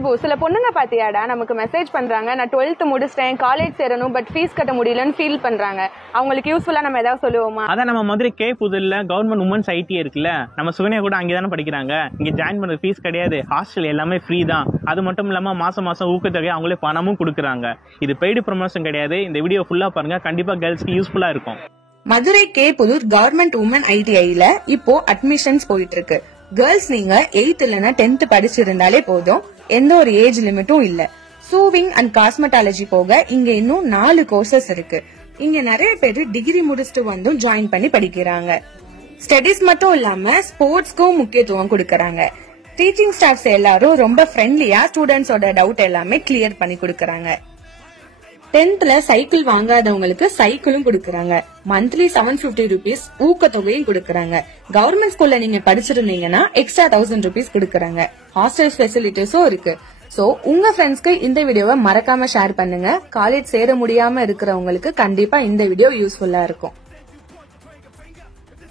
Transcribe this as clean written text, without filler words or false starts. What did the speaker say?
விபு, சில பொண்ணுங்க பாத்தியாடா நமக்கு மெசேஜ் பண்றாங்க, நான் 12th முடிச்சிட்டேன், காலேஜ் சேரணும், பட் ஃபீஸ் கட்ட முடியலன்னு ஃபீல் பண்றாங்க. அவங்களுக்கு யூஸ்ஃபுல்லா நம்ம ஏதாவது சொல்லுவோமா? அதான் நம்ம மதுரை கே புதூர்ல கவர்மெண்ட் உமன்ஸ் ஐடி இருக்குல்ல, நம்ம சுகன்யா கூட அங்கேதானே படிக்கிறாங்க. இங்க ஜாயின் பண்ண ஃபீஸ் கிடையாது, ஹாஸ்டல் எல்லாமே ஃப்ரீ தான். அது மட்டும் இல்லாம மாசம் மாசம் ஊக்கத்தொகை அவங்களே பணமும் கொடுக்குறாங்க. இது பெய்டு ப்ரமோஷன் கிடையாது. இந்த வீடியோ ஃபுல்லா பாருங்க, கண்டிப்பா கேர்ள்ஸ்க்கு யூஸ்ஃபுல்லா இருக்கும். Madurai K Pudur government woman ஐடிஐல இப்போ அட்மிஷன்ஸ் போயிட்டு இருக்கு. கேர்ள்ஸ் நீங்க 8th இல்லனா 10th படிச்சிருந்தாலே போதும், எந்த ஒரு ஏஜ் லிமிட்டும் இல்ல. சூவிங் அண்ட் காஸ்மெட்டாலஜி போக இங்க இன்னும் 4 கோர்சஸ் இருக்கு. இங்க நிறைய பேர் டிகிரி முடிச்சுட்டு வந்தும் ஜாயின் பண்ணி படிக்கிறாங்க. ஸ்டடிஸ் மட்டும் இல்லாம ஸ்போர்ட்ஸ்க்கும் முக்கியத்துவம் கொடுக்கறாங்க. டீச்சிங் ஸ்டாஃப்ஸ் எல்லாரும் ரொம்ப ஃப்ரெண்ட்லியா ஸ்டூடெண்ட்ஸோட டவுட் எல்லாமே கிளியர் பண்ணி கொடுக்கறாங்க. 10th சைக்கிள் வாங்காதவங்களுக்கு சைக்கிளும் கொடுக்கறாங்க. மந்த்லி 750 rupees ஊக்கத்தொகையும் கொடுக்கறாங்க. கவர்மெண்ட் ஸ்கூல்ல நீங்க படிச்சிருந்தீங்கன்னா எக்ஸ்ட்ரா 1000 rupees கொடுக்கறாங்க. ஹாஸ்டல் ஃபெசிலிட்டிஸும் இருக்கு. சோ உங்க ஃப்ரெண்ட்ஸ்க்கு இந்த வீடியோவை மறக்காம ஷேர் பண்ணுங்க. காலேஜ் சேர முடியாம இருக்கிறவங்களுக்கு கண்டிப்பா இந்த வீடியோ யூஸ்ஃபுல்லா இருக்கும்.